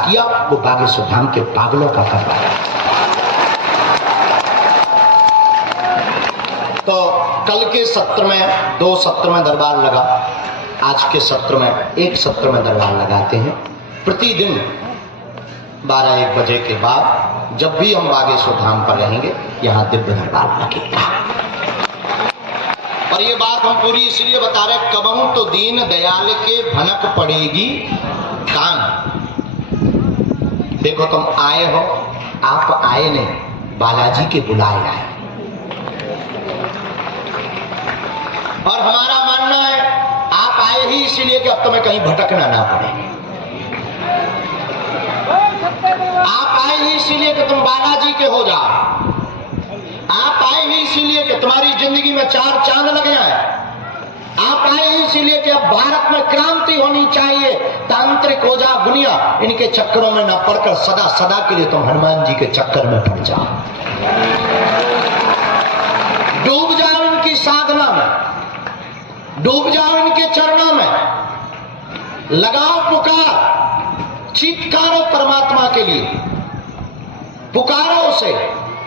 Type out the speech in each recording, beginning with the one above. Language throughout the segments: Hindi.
प्रयास किया वो बागेश्वर धाम के पागलों का कर पाया। तो कल के सत्र में 2 सत्र में दरबार लगा, आज के सत्र में 1 सत्र में दरबार लगाते हैं। प्रतिदिन 12-1 बजे के बाद जब भी हम बागेश्वर धाम पर रहेंगे यहाँ दिव्य दरबार लगेगा। और ये बात हम पूरी इसलिए बता रहे, कबहू तो दीन दयाल के भनक पड़ेगी कान। देखो तुम आए हो, आप आए नहीं, बालाजी के बुलाए आए। और हमारा मानना है आप आए ही इसीलिए कि अब तुम्हें कहीं भटकना ना पड़े। आप आए ही इसीलिए कि तुम बालाजी के हो जाओ। आप आए ही इसीलिए कि तुम्हारी जिंदगी में 4 चांद लग जाए। आप आए ही इसीलिए कि अब भारत में क्रांति होनी चाहिए, तांत्रिक हो जा दुनिया, इनके चक्करों में ना पड़कर सदा सदा के लिए तुम हनुमान जी के चक्कर में पड़ जाओ, डूब जाओ इनकी साधना में, डूब जाओ इनके चरणों में, लगाओ पुकार, चीत्कारो परमात्मा के लिए, पुकारो उसे।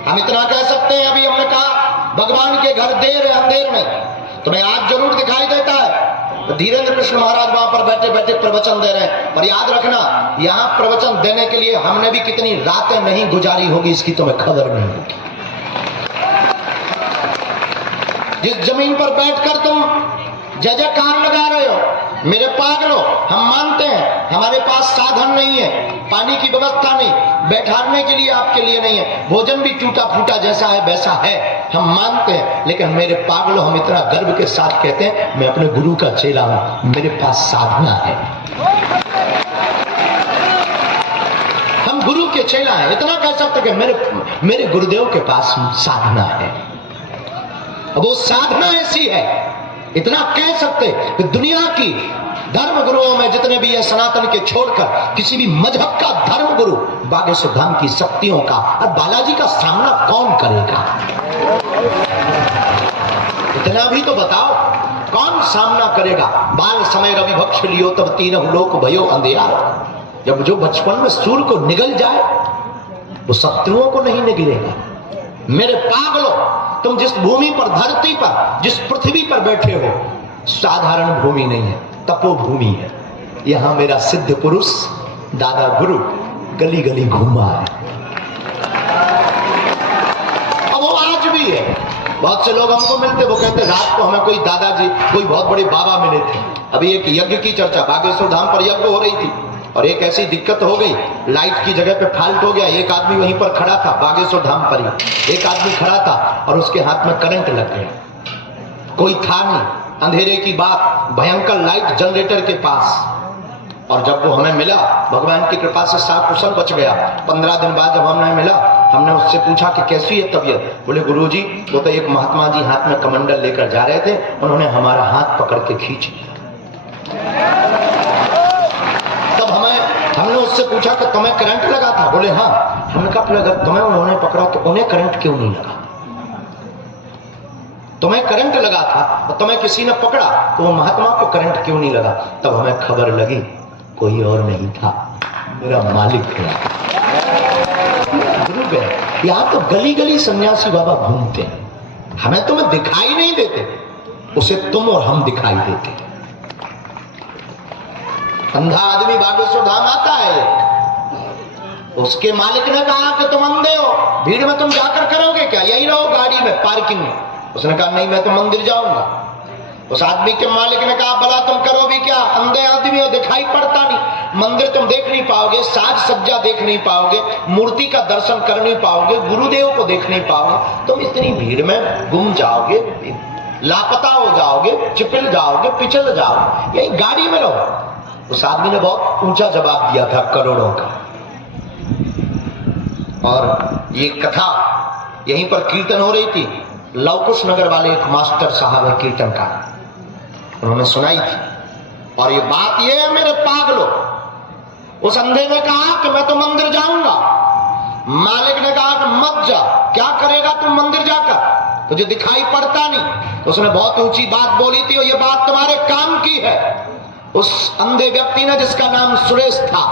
हम इतना कह सकते हैं, अभी हमने कहा भगवान के घर देर है अंधेर में, तुम्हें आज जरूर दिखाई देता है। तो धीरेन्द्र कृष्ण महाराज वहां पर बैठे बैठे प्रवचन दे रहे हैं, पर याद रखना यहां प्रवचन देने के लिए हमने भी कितनी रातें नहीं गुजारी होगी इसकी तुम्हें खबर नहीं होगी। जिस जमीन पर बैठकर तुम जय जयकार लगा रहे हो, मेरे पागलों, हम मानते हैं हमारे पास साधन नहीं है, पानी की व्यवस्था नहीं, बैठाने के लिए आपके लिए नहीं है, भोजन भी टूटा फूटा जैसा है वैसा है, हम मानते हैं। लेकिन मेरे पागलों, हम इतना गर्व के साथ कहते हैं मैं अपने गुरु का चेला हूं, मेरे पास साधना है, हम गुरु के चेला हैं। इतना कह सकते कि मेरे गुरुदेव के पास साधना है। अब वो साधना ऐसी है, इतना कह सकते कि दुनिया की धर्म गुरुओं में जितने भी है सनातन के छोड़कर किसी भी मजहब का धर्म गुरु बागेश्वर धाम की शक्तियों का और बालाजी का सामना कौन करेगा? इतना भी तो बताओ, कौन सामना करेगा? बाल समय रवि भक्ष लियो तब तीनों लोक भयो अंधेरा। जब जो बचपन में सूर्य को निगल जाए वो शत्रुओं को नहीं निगलेगा। मेरे पागलों, तुम जिस भूमि पर, धरती पर, जिस पृथ्वी पर बैठे हो, साधारण भूमि नहीं है, तपोभूमि है। यहां मेरा सिद्ध पुरुष दादा गुरु गली गली घूमा है, और वो आज भी है। बहुत से लोग हमको मिलते, वो कहते रात को हमें कोई दादाजी, कोई बहुत बड़े बाबा मिले थे। अभी एक यज्ञ की चर्चा, बागेश्वर धाम पर यज्ञ हो रही थी और एक ऐसी दिक्कत हो गई, लाइट की जगह पे फॉल्ट हो गया। एक आदमी वहीं पर खड़ा था, बागेश्वर धाम पर ही एक आदमी खड़ा था और उसके हाथ में करंट लग गया। कोई था नहीं, अंधेरे की बात, भयंकर लाइट जनरेटर के पास। और जब वो हमें मिला, भगवान की कृपा से साफ कुशल बच गया। 15 दिन बाद जब हमें मिला, हमने उससे पूछा कि कैसी है तबीयत? बोले गुरुजी, वो तो एक महात्मा जी हाथ में कमंडल लेकर जा रहे थे, उन्होंने हमारा हाथ पकड़ के खींच लिया। हमने उससे पूछा कि तुम्हें करंट लगा था? बोले हाँ। हमने कहा लगा तुम्हें उन्होंने पकड़ा तो उन्हें करंट क्यों नहीं लगा? तुम्हें करंट लगा था और तुम्हें किसी ने पकड़ा तो वो महात्मा को करंट क्यों नहीं लगा? तब हमें खबर लगी कोई और नहीं था, मेरा मालिक था, गुरु है। यहां तो गली गली सन्यासी बाबा घूमते हैं, हमें तुम्हें दिखाई नहीं देते, उसे तुम और हम दिखाई देते। अंधा आदमी बागेश्वर धाम आता है, उसके मालिक ने कहा कि तुम अंधे हो, भीड़ में तुम जाकर करोगे क्या? यही रहो गाड़ी में, पार्किंग में। उसने कहा नहीं, मैं तो मंदिर जाऊंगा। उस आदमी के मालिक ने कहा भला तुम करो भी क्या? अंधे आदमी हो, दिखाई पड़ता नहीं, मंदिर तुम देख नहीं पाओगे, साज सज्जा देख नहीं पाओगे, मूर्ति का दर्शन कर नहीं पाओगे, गुरुदेव को देख नहीं पाओगे, तुम इतनी भीड़ में गुम जाओगे, लापता हो जाओगे, चिपल जाओगे, पिछल जाओगे, यही गाड़ी में रहो। उस आदमी ने बहुत ऊंचा जवाब दिया था, करोड़ों का। और ये कथा यहीं पर कीर्तन हो रही थी, लवकुश नगर वाले एक मास्टर साहब है कीर्तन का, उन्होंने सुनाई थी। और ये बात ये है मेरे पागलों, उस अंधे ने कहा कि मैं तो मंदिर जाऊंगा, मालिक ने कहा कि मत जा। क्या करेगा तुम मंदिर जाकर? तुझे दिखाई पड़ता नहीं। तो उसने बहुत ऊंची बात बोली थी और ये बात तुम्हारे काम की है। उस अंधे व्यक्ति ने, जिसका नाम सुरेश था,